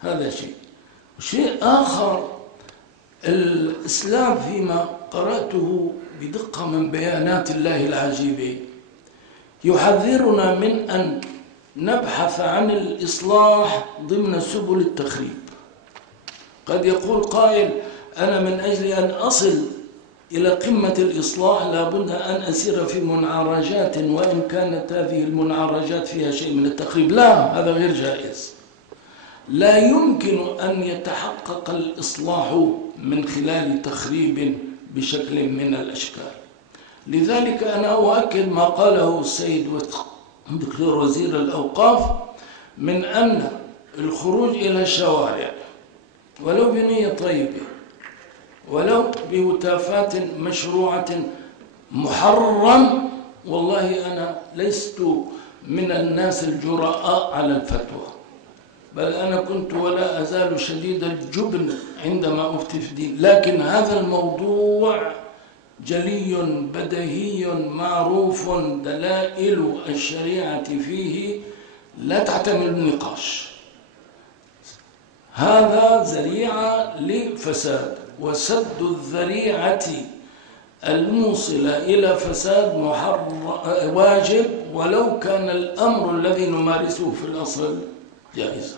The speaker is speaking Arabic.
هذا شيء. شيء آخر، الإسلام فيما قرأته بدقة من بيانات الله العجيبة يحذرنا من أن نبحث عن الإصلاح ضمن سبل التخريب. قد يقول قائل: أنا من أجل أن أصل إلى قمة الإصلاح لابد أن أسير في منعرجات، وإن كانت هذه المنعرجات فيها شيء من التخريب. لا، هذا غير جائز. لا يمكن أن يتحقق الإصلاح من خلال تخريب بشكل من الأشكال. لذلك أنا أؤكد ما قاله السيد الدكتور وزير الأوقاف من أن الخروج إلى الشوارع ولو بنية طيبة ولو بهتافات مشروعة محرم، والله أنا لست من الناس الجراء على الفتوى، بل أنا كنت ولا أزال شديد الجبن عندما أفتي في دين. لكن هذا الموضوع جلي بديهي معروف، دلائل الشريعة فيه لا تحتمل النقاش. هذا ذريعة لفساد، وسد الذريعة الموصلة إلى فساد واجب، ولو كان الأمر الذي نمارسه في الأصل جائز.